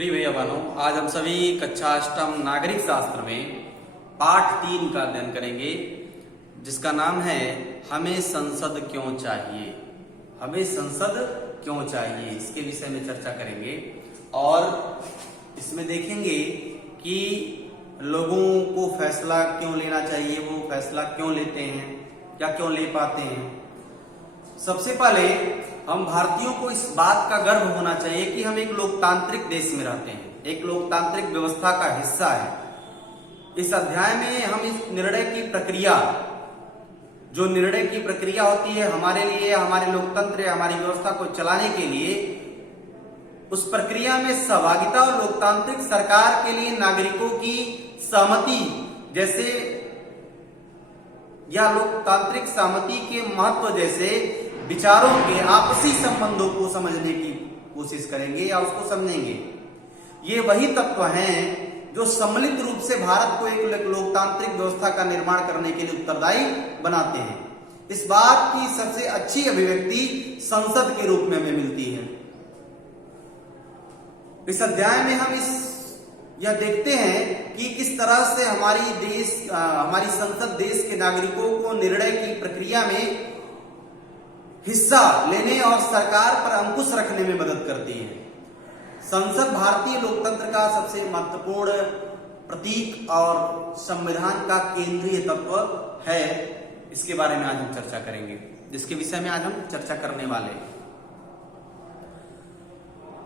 प्रिय भैया बहनों, आज हम सभी कक्षा अष्टम नागरिक शास्त्र में पाठ 3 का अध्ययन करेंगे, जिसका नाम है हमें संसद क्यों चाहिए। हमें संसद क्यों चाहिए, इसके विषय में चर्चा करेंगे और इसमें देखेंगे कि लोगों को फैसला क्यों लेना चाहिए, वो फैसला क्यों लेते हैं या क्यों ले पाते हैं। सबसे पहले हम भारतीयों को इस बात का गर्व होना चाहिए कि हम एक लोकतांत्रिक देश में रहते हैं, एक लोकतांत्रिक व्यवस्था का हिस्सा है। इस अध्याय में हम इस निर्णय की प्रक्रिया, जो निर्णय की प्रक्रिया होती है हमारे लिए, हमारे लोकतंत्र, हमारी व्यवस्था को चलाने के लिए, उस प्रक्रिया में सहभागिता और लोकतांत्रिक सरकार के लिए नागरिकों की सहमति जैसे या लोकतांत्रिक सहमति के महत्व जैसे विचारों के आपसी संबंधों को समझने की कोशिश करेंगे या उसको समझेंगे। ये वही तत्व हैं जो सम्मिलित रूप से भारत को एक लोकतांत्रिक व्यवस्था का निर्माण करने के लिए उत्तरदायी बनाते हैं। इस बात की सबसे अच्छी अभिव्यक्ति संसद के रूप में हमें मिलती है। इस अध्याय में हम यह देखते हैं कि किस तरह से हमारी संसद देश के नागरिकों को निर्णय की प्रक्रिया में हिस्सा लेने और सरकार पर अंकुश रखने में मदद करती है। संसद भारतीय लोकतंत्र का सबसे महत्वपूर्ण प्रतीक और संविधान का केंद्रीय तत्व है। इसके बारे में आज हम चर्चा करेंगे, जिसके विषय में आज हम चर्चा करने वाले हैं।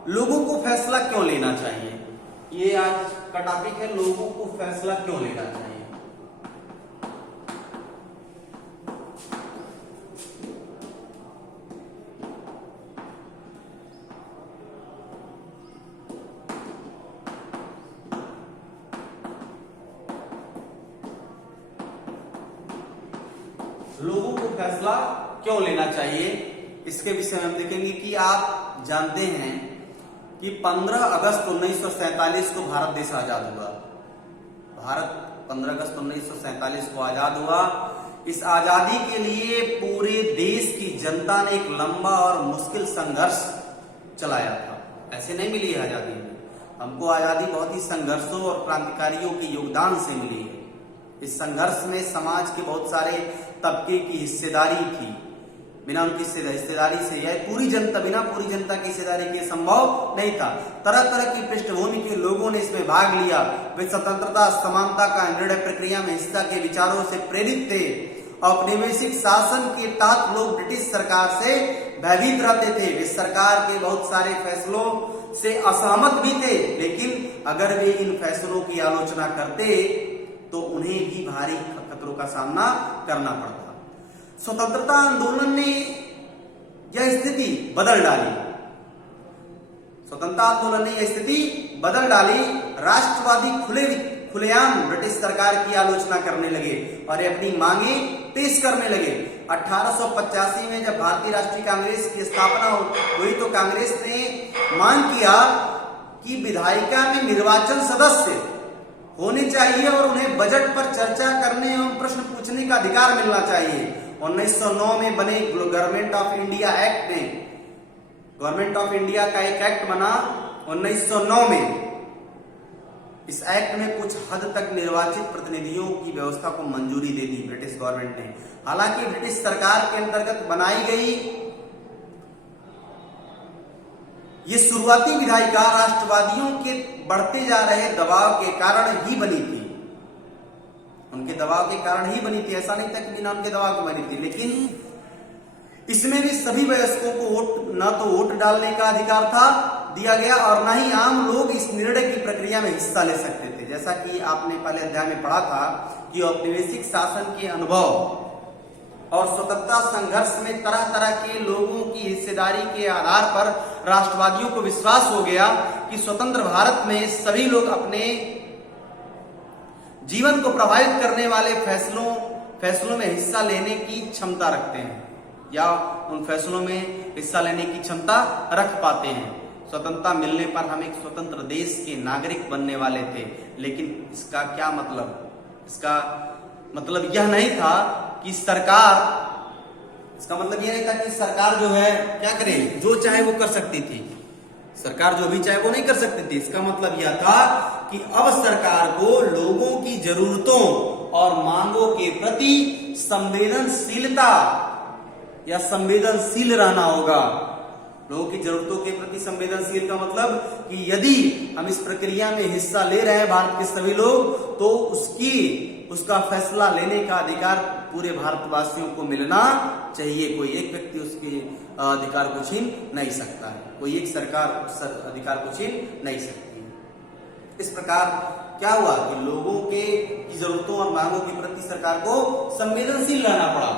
लोगों को फैसला क्यों लेना चाहिए, ये आज का टॉपिक है। लोगों को फैसला क्यों लेना चाहिए। लोगों को फैसला क्यों लेना चाहिए, इसके विषय में हम देखेंगे कि आप जानते हैं कि 15 अगस्त 1947 को भारत देश आजाद हुआ। भारत 15 अगस्त 1947 को आजाद हुआ। इस आजादी के लिए पूरे देश की जनता ने एक लंबा और मुश्किल संघर्ष चलाया था। ऐसे नहीं मिली है आजादी में, हमको आजादी बहुत ही संघर्षों और क्रांतिकारियों के योगदान से मिली है। इस संघर्ष में समाज के बहुत सारे तबके की हिस्सेदारी थी। बिना उनकी हिस्सेदारी से यह बिना पूरी जनता की हिस्सेदारी के संभव नहीं था। तरह तरह की पृष्ठभूमि के लोगों ने इसमें भाग लिया। वे स्वतंत्रता, समानता का निर्णय प्रक्रिया में हिस्सा के विचारों से प्रेरित थे। औपनिवेशिक शासन के तहत लोग ब्रिटिश सरकार से भयभीत रहते थे। वे सरकार के बहुत सारे फैसलों से असहमत भी थे, लेकिन अगर वे इन फैसलों की आलोचना करते तो उन्हें भी भारी खतरों का सामना करना पड़ता। स्वतंत्रता आंदोलन ने यह स्थिति बदल डाली। स्वतंत्रता आंदोलन ने यह स्थिति बदल डाली। राष्ट्रवादी खुलेआम ब्रिटिश सरकार की आलोचना करने लगे और अपनी मांगे पेश करने लगे। 1885 में जब भारतीय राष्ट्रीय कांग्रेस की स्थापना हुई तो कांग्रेस ने मांग किया कि विधायिका में निर्वाचन सदस्य होने चाहिए और उन्हें बजट पर चर्चा करने एवं प्रश्न पूछने का अधिकार मिलना चाहिए। 1909 में बने गवर्नमेंट ऑफ इंडिया एक्ट में, गवर्नमेंट ऑफ इंडिया का एक एक्ट बना 1909 में। इस एक्ट में कुछ हद तक निर्वाचित प्रतिनिधियों की व्यवस्था को मंजूरी दे दी ब्रिटिश गवर्नमेंट ने। हालांकि ब्रिटिश सरकार के अंतर्गत बनाई गई ये शुरुआती विधायिका राष्ट्रवादियों के बढ़ते जा रहे दबाव के कारण ही बनी थी। उनके दबाव के कारण ही बनी थी, ऐसा नहीं था कि बिना उनके दबाव के बनी थी। लेकिन इसमें भी सभी वयस्कों को न तो वोट डालने का अधिकार था दिया गया और न ही आम लोग इस निर्णय की प्रक्रिया में हिस्सा ले सकते थे। जैसा कि आपने पहले अध्याय में पढ़ा था कि औपनिवेशिक शासन के अनुभव और स्वतंत्रता संघर्ष में तरह तरह के लोगों की हिस्सेदारी के आधार पर राष्ट्रवादियों को विश्वास हो गया कि स्वतंत्र भारत में सभी लोग अपने जीवन को प्रभावित करने वाले फैसलों में हिस्सा लेने की क्षमता रखते हैं या उन फैसलों में हिस्सा लेने की क्षमता रख पाते हैं। स्वतंत्रता मिलने पर हम एक स्वतंत्र देश के नागरिक बनने वाले थे, लेकिन इसका क्या मतलब? इसका मतलब यह नहीं था कि इसका मतलब यह नहीं था कि सरकार जो है क्या करे, जो चाहे वो कर सकती थी। सरकार जो भी चाहे वो नहीं कर सकती थी। इसका मतलब यह था कि अब सरकार को लोगों की जरूरतों और मांगों के प्रति संवेदनशीलता या संवेदनशील रहना होगा। लोगों की जरूरतों के प्रति संवेदनशील का मतलब कि यदि हम इस प्रक्रिया में हिस्सा ले रहे हैं भारत के सभी लोग, तो उसका फैसला लेने का अधिकार पूरे भारतवासियों को मिलना चाहिए। कोई एक व्यक्ति उसके अधिकार को छीन नहीं सकता है, कोई एक सरकार उस अधिकार को छीन नहीं सकती है। इस प्रकार क्या हुआ कि लोगों की जरूरतों और मांगों के प्रति सरकार को संवेदनशील रहना पड़ा।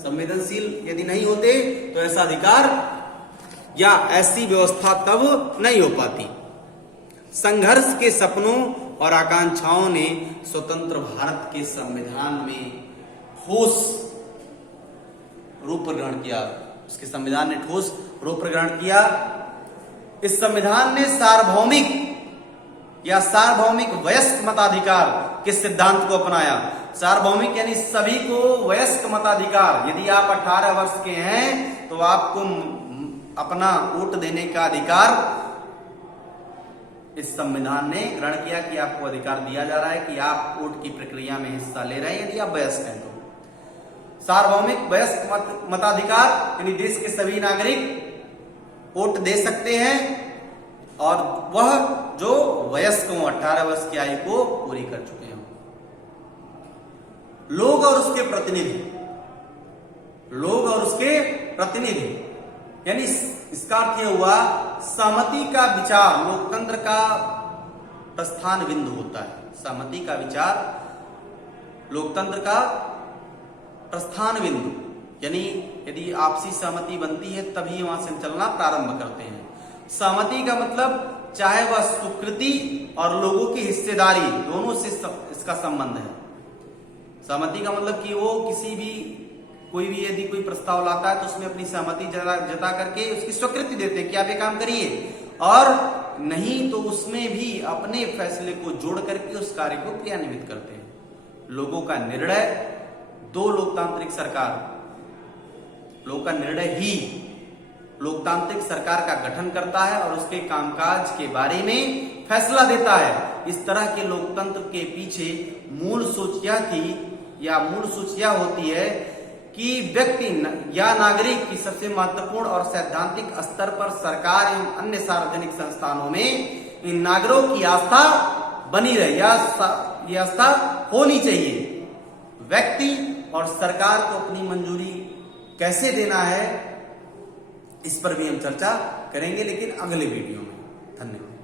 संवेदनशील यदि नहीं होते तो ऐसा अधिकार या ऐसी व्यवस्था तब नहीं हो पाती। संघर्ष के सपनों और आकांक्षाओं ने स्वतंत्र भारत के संविधान में ठोस रूप ग्रहण किया। उसके संविधान ने ठोस रूप ग्रहण किया। इस संविधान ने सार्वभौमिक वयस्क मताधिकार के सिद्धांत को अपनाया। सार्वभौमिक यानी सभी को वयस्क मताधिकार। यदि आप 18 वर्ष के हैं तो आपको अपना वोट देने का अधिकार इस संविधान ने ग्रहण किया कि आपको अधिकार दिया जा रहा है कि आप वोट की प्रक्रिया में हिस्सा ले रहे हैं यदि आप वयस्क हैं तो। सार्वभौमिक वयस्क मताधिकार यानी देश के सभी नागरिक वोट दे सकते हैं और वह जो वयस्क हो, 18 वर्ष की आयु को पूरी कर चुके हों। लोग और उसके प्रतिनिधि यानी इसका अर्थ यह हुआ सहमति का विचार लोकतंत्र का प्रस्थान बिंदु होता है। सहमति का विचार लोकतंत्र का प्रस्थान बिंदु, यानी यदि आपसी सहमति बनती है तभी वहां से चलना प्रारंभ करते हैं। सहमति का मतलब चाहे वह स्वीकृति और लोगों की हिस्सेदारी दोनों से इसका संबंध है। सहमति का मतलब कि वो कोई भी यदि कोई प्रस्ताव लाता है तो उसमें अपनी सहमति जता करके उसकी स्वीकृति देते हैं कि आप ये काम करिए, और नहीं तो उसमें भी अपने फैसले को जोड़ करके उस कार्य को क्रियान्वित करते हैं। लोगों का निर्णय लोगों का निर्णय ही लोकतांत्रिक सरकार का गठन करता है और उसके कामकाज के बारे में फैसला देता है। इस तरह के लोकतंत्र के पीछे मूल सोच यह होती है कि व्यक्ति या नागरिक की सबसे महत्वपूर्ण और सैद्धांतिक स्तर पर सरकार एवं अन्य सार्वजनिक संस्थानों में इन नागरिकों की आस्था बनी रहे, यह आस्था होनी चाहिए। व्यक्ति और सरकार को अपनी मंजूरी कैसे देना है इस पर भी हम चर्चा करेंगे, लेकिन अगले वीडियो में। धन्यवाद।